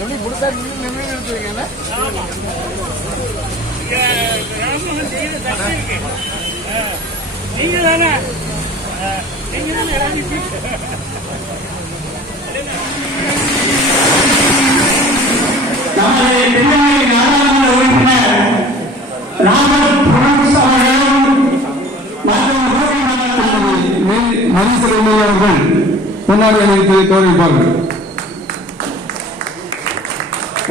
எப்படி புதுசா நின்று நிறுத்துவீங்க? நீங்க தானே நாடாளுமன்ற உறுப்பினர் ராமர் அவர்கள் முன்னாடி அணிவித்து கௌரவிப்பார்கள்.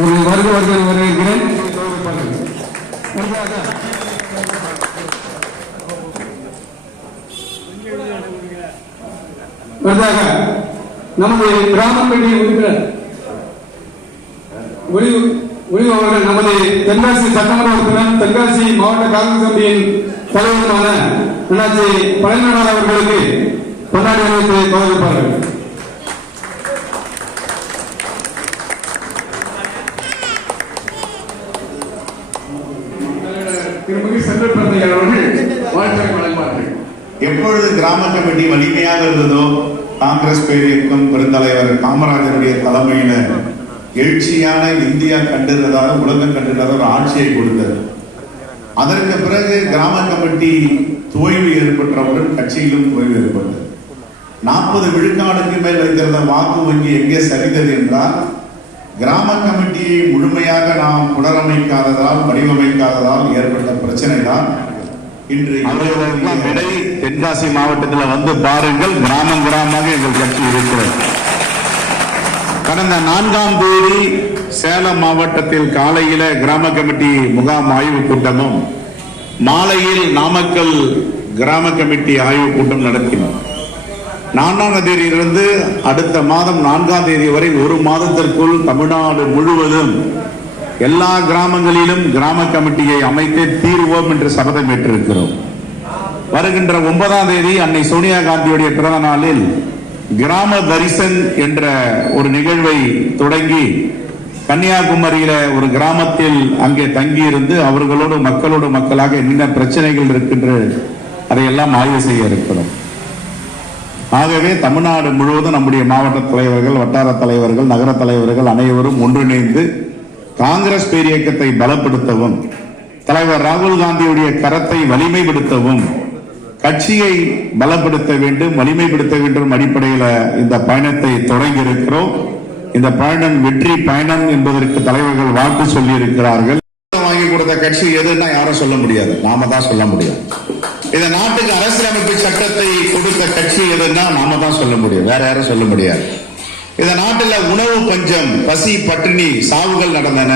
ஒரு வருக வரவேற்கிறேன். நமது கிராம கமிட்டி உறுப்பினர் ஒளிவு அவர்கள், நமது தென்காசி சட்டமன்ற உறுப்பினர், தென்காசி மாவட்ட காங்கிரஸ் கமிட்டியின் தலைவருமான அண்ணாச்சி பழனிநாதன் அவர்களுக்கு கொண்டாடி அணிவித்து கௌரவிப்பார்கள். எப்பொழுது கிராம கமிட்டி வலிமையாக இருந்ததோ, காங்கிரஸ் பேரியக்கம் பெருந்தலைவர் காமராஜருடைய தலைமையில எழுச்சியான இந்தியா கண்டிருந்ததாக, உலகம் கண்டிருந்ததாக ஒரு ஆட்சியை கொடுத்தது. அதற்கு பிறகு கிராம கமிட்டி தோய்வு ஏற்பட்டவுடன் கட்சியிலும் தோய்வு ஏற்பட்டது. 40 விழுக்காடுக்கு மேல் வைத்திருந்த வாக்கு வங்கி எங்கே சரிந்தது என்றால், கிராம கமிட்டியை முழுமையாக நாம் புனரமைக்காததால், வடிவமைக்காததால் ஏற்பட்ட பிரச்சனை தான். இன்று தென்காசி மாவட்டத்தில் வந்து பாருங்கள், கிராமம் கிராமமாக எங்கள் கட்சி இருக்கிறது. கடந்த 4ஆம் தேதி சேலம் மாவட்டத்தில் காலையில கிராம கமிட்டி முகாம் ஆய்வு கூட்டமும், மாலையில் நாமக்கல் கிராம கமிட்டி ஆய்வு கூட்டம் நடத்தினோம். 4ஆம் தேதியிலிருந்து அடுத்த மாதம் 4ஆம் தேதி வரை ஒரு மாதத்திற்குள் தமிழ்நாடு முழுவதும் எல்லா கிராமங்களிலும் கிராம கமிட்டியை அமைத்து தீர்வோம் என்று சபதம் ஏற்றிருக்கிறோம். வருகின்ற 9ஆம் தேதி அன்னை சோனியா காந்தியுடைய பிறந்த நாளில் கிராம தரிசன் என்ற ஒரு நிகழ்வை தொடங்கி கன்னியாகுமரியில ஒரு கிராமத்தில் அங்கே தங்கியிருந்து அவர்களோடு மக்களோடு மக்களாக என்னென்ன பிரச்சனைகள் இருக்கின்ற அதையெல்லாம் ஆய்வு செய்ய இருக்கிறோம். ஆகவே தமிழ்நாடு முழுவதும் நம்முடைய மாவட்ட தலைவர்கள், வட்டார தலைவர்கள், நகர தலைவர்கள் அனைவரும் ஒன்றிணைந்து காங்கிரஸ் பேரியக்கத்தை பலப்படுத்தவும், தலைவர் ராகுல் காந்தியுடைய கரத்தை வலிமைப்படுத்தவும், கட்சியை பலப்படுத்த வேண்டும், வலிமைப்படுத்த வேண்டும் அடிப்படையில் இந்த பயணத்தை தொடங்கி இருக்கிறோம். இந்த பயணம் வெற்றி பயணம் என்பதற்கு தலைவர்கள் வாக்கு சொல்லி இருக்கிறார்கள். வாங்கி கொடுத்த கட்சி எதுன்னா யாரும் சொல்ல முடியாது, நாம தான் சொல்ல முடியும். இந்த நாட்டுக்கு அரசியலமைப்பு சட்டத்தை கொடுத்த கட்சி எதுன்னா நாம தான் சொல்ல முடியும், வேற யாரும் சொல்ல முடியாது. இந்த நாட்டில் உணவு பஞ்சம், பசி, பட்டினி, சாவுகள் நடந்தன.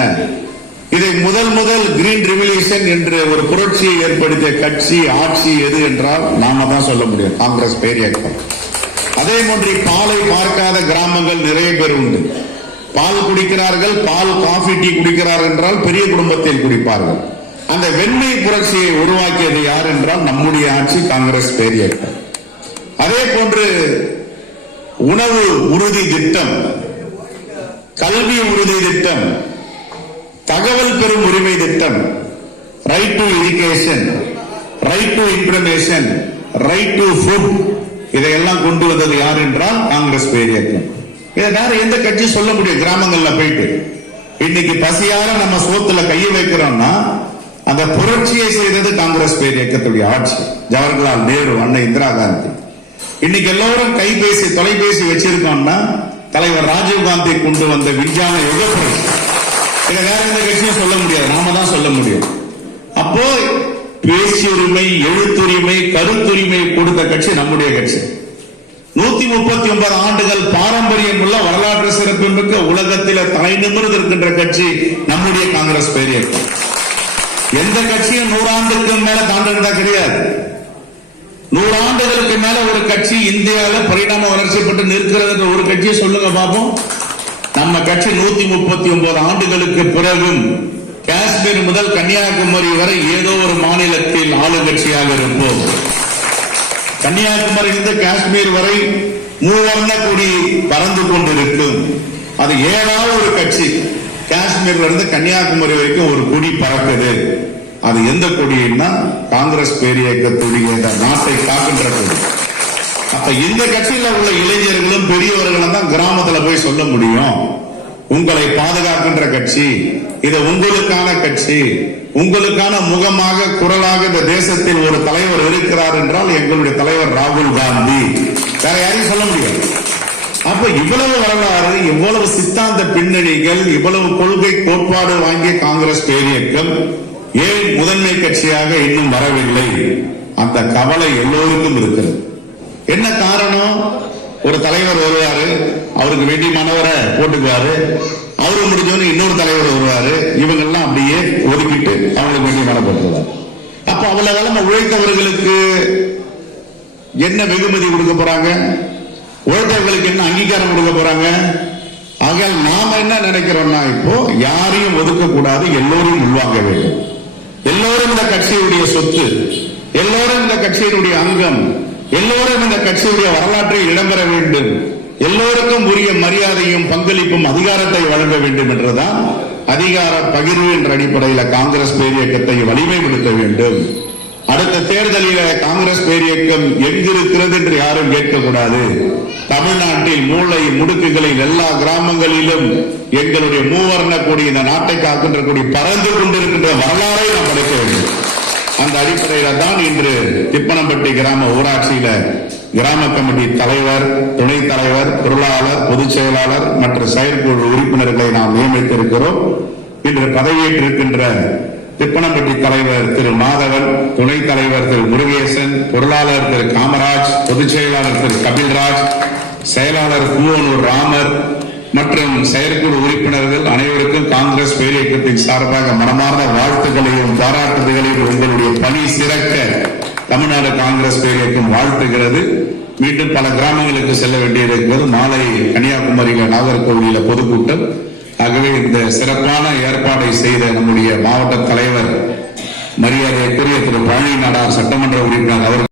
இதை முதல் கிரீன் ரெவல்யூஷன் என்று ஒரு புரட்சியை ஏற்படுத்திய கட்சி, ஆட்சி எது என்றால் நாம தான் சொல்ல முடியும், காங்கிரஸ் பேரியக்கம். அதே போன்று பாலை பார்க்காத கிராமங்கள் நிறைய பேர் உண்டு. பால் குடிக்கிறார்கள், பால், காஃபி, டீ குடிக்கிறார்கள் என்றால் பெரிய குடும்பத்தில் குடிப்பார்கள். அந்த வெண்மை புரட்சியை உருவாக்கியது யார் என்றால் நம்முடைய ஆட்சி, காங்கிரஸ் பேரியக்கம். அதே போன்று உணவு உறுதி திட்டம், கல்வி உறுதி திட்டம், தகவல் பெறும் உரிமை திட்டம், right to education, right to information, right to food, இதையெல்லாம் கொண்டு வந்தது யார் என்றால் காங்கிரஸ் பேரியக்கம். இதை வேற எந்த கட்சி சொல்ல முடியும்? கிராமங்கள்ல போயிட்டு இன்னைக்கு பசியார நம்ம சோத்துல கையை வைக்கிறோம்னா அந்த புரட்சியை செய்தது காங்கிரஸ் பேரியக்கத்துடைய ஆட்சி. ஜவஹர்லால் நேரு, அன்னை இந்திரா காந்தி. இன்னைக்கு எல்லாரும் கைபேசி, தொலைபேசி வச்சிருக்கோம்னா தலைவர் ராஜீவ் காந்தி கொண்டு வந்த விஞ்ஞான யுக புரட்சி. இதை வேற எந்த கட்சியும் சொல்ல முடியாது, நாம தான் சொல்ல முடியும். அப்போ பேச்சுரிமை, எழுத்துரிமை, கருத்துரிமை கொடுத்த கட்சி நம்முடைய கட்சி. 139 ஆண்டுகள் பாரம்பரியம் உள்ள வரலாற்று சிறப்புமிக்க உலகத்தில் தலை நிமிர்ந்து இருக்கின்ற கட்சி நம்முடைய காங்கிரஸ் பேரியக்கம். எந்த கட்சியும் 100 ஆண்டுக்கு மேல தாண்டினதா கிடையாது. 100 ஆண்டுகளுக்கு மேல ஒரு கட்சி இந்தியாவில் பரிணாம வளர்ச்சி பெற்று நிற்கிறது ஒரு கட்சியை சொல்லுங்க பாப்போம். நம்ம கட்சி 139 ஆண்டுகளுக்கு பிறகும் காஷ்மீர் முதல் கன்னியாகுமரி வரை ஏதோ ஒரு மாநிலத்தில் ஆளுங்கட்சியாக இருப்போம். கன்னியாகுமரியிலிருந்து காஷ்மீர் வரை மூவர்ண கொடி பறந்து கொண்டிருக்கும். அது ஏதாவது ஒரு கட்சி, காஷ்மீர்ல இருந்து கன்னியாகுமரி வரைக்கும் ஒரு கொடி பறக்குது. அது எந்த கொடின்னா காங்கிரஸ் பேரியக்கத்துடைய நாட்டை காக்கின்ற கொடி. அப்ப இந்த கட்சியில உள்ள இளைஞர்களும் பெரியவர்களும் தான் கிராமத்துல போய் சொல்ல முடியும், உங்களை பாதுகாக்கின்ற கட்சி, இது உங்களுக்கான கட்சி, உங்களுக்கான முகமாக குரலாக இந்த தேசத்தில் ஒரு தலைவர் இருக்கிறார் என்றால் எங்களுடைய தலைவர் ராகுல் காந்தி. வேற யாரையும் சொல்ல முடியாது. அப்ப இவ்வளவு வரலாறு, இவ்வளவு சித்தாந்த பின்னணிகள், இவ்வளவு கொள்கை கோட்பாடு வாங்கிய காங்கிரஸ் பேரியக்கம் ஏன் முதன்மை கட்சியாக இன்னும் வரவில்லை? அந்த கவலை எல்லோருக்கும் இருக்கிறது. என்ன காரணம்? ஒரு தலைவர் வருவாரு, அவருக்கு வேண்டிய மாணவரை போட்டுக்குவாரு, அவரு முடிஞ்சவனு இன்னொரு தலைவர் வருவாரு, இவங்க எல்லாம் அப்படியே ஒதுக்கிட்டு அவங்களுக்கு வேண்டிய மாணவர் போட்டுருவார். அப்ப அவ்வளவு காலம் உழைத்தவர்களுக்கு என்ன வெகுமதி கொடுக்க போறாங்க? உழைத்தவர்களுக்கு என்ன அங்கீகாரம் கொடுக்க போறாங்க? ஆகையால் நாம என்ன நினைக்கிறோம்னா, இப்போ யாரையும் ஒதுக்க கூடாது, எல்லோரையும் உள்வாங்க வேண்டும். எல்லோரும் இந்த கட்சியுடைய சொத்து, எல்லோரும் இந்த கட்சியினுடைய அங்கம், எல்லோரும் இந்த கட்சியுடைய வரலாற்றில் இடம்பெற வேண்டும், எல்லோருக்கும் உரிய மரியாதையும் பங்களிப்பும் அதிகாரத்தை வழங்க வேண்டும் என்றுதான் அதிகார பகிர்வு என்ற அடிப்படையில் காங்கிரஸ் பேரியக்கத்தை வலிமைப்படுத்த வேண்டும். அடுத்த தேர்தலில் காங்கிரஸ் பேரியக்கம் எங்கிருக்கிறது என்று யாரும் கேட்கக்கூடாது. தமிழ்நாட்டில் மூளை முடுக்குகளில் எல்லா கிராமங்களிலும் எங்களுடைய மூவர்ண கொடி, இந்த நாட்டை காக்கின்ற கொடி பறந்து கொண்டிருக்கின்ற வரலாறை நாம் படைக்க வேண்டும். அந்த அடிப்படையில் தான் இன்று திப்பனம்பட்டி கிராம ஊராட்சியில கிராம கமிட்டி தலைவர், துணைத் தலைவர், பொருளாளர், பொதுச் செயலாளர் மற்றும் செயற்குழு உறுப்பினர்களை நாம் நியமித்திருக்கிறோம். இன்று பதவியேற்றிருக்கின்ற திப்பனம்பட்டி தலைவர் திரு மாதவன், துணைத் தலைவர் திரு முருகேசன், பொருளாளர் திரு காமராஜ், பொதுச் செயலாளர் திரு கபில்ராஜ், செயலாளர் பூவனூர் ராமர் மற்றும் செயற்குழு உறுப்பினர்கள் அனைவருக்கும் காங்கிரஸ் பேரியக்கத்தின் சார்பாக மனமார்ந்த வாழ்த்துக்களையும் பாராட்டுதல்களையும் உங்களுடைய பணி சிறக்க தமிழ்நாடு காங்கிரஸ் பேரியக்கம் வாழ்த்துகிறது. மீண்டும் பல கிராமங்களுக்கு செல்ல வேண்டியிருக்கிறது. நாளை கன்னியாகுமரியில் நாகர்கோவிலில் பொதுக்கூட்டம். ஆகவே இந்த சிறப்பான ஏற்பாடை செய்த நம்முடைய மாவட்ட தலைவர் மரியாதைக்குரிய திரு பழனி நாடார் சட்டமன்ற உறுப்பினர் அவர்கள்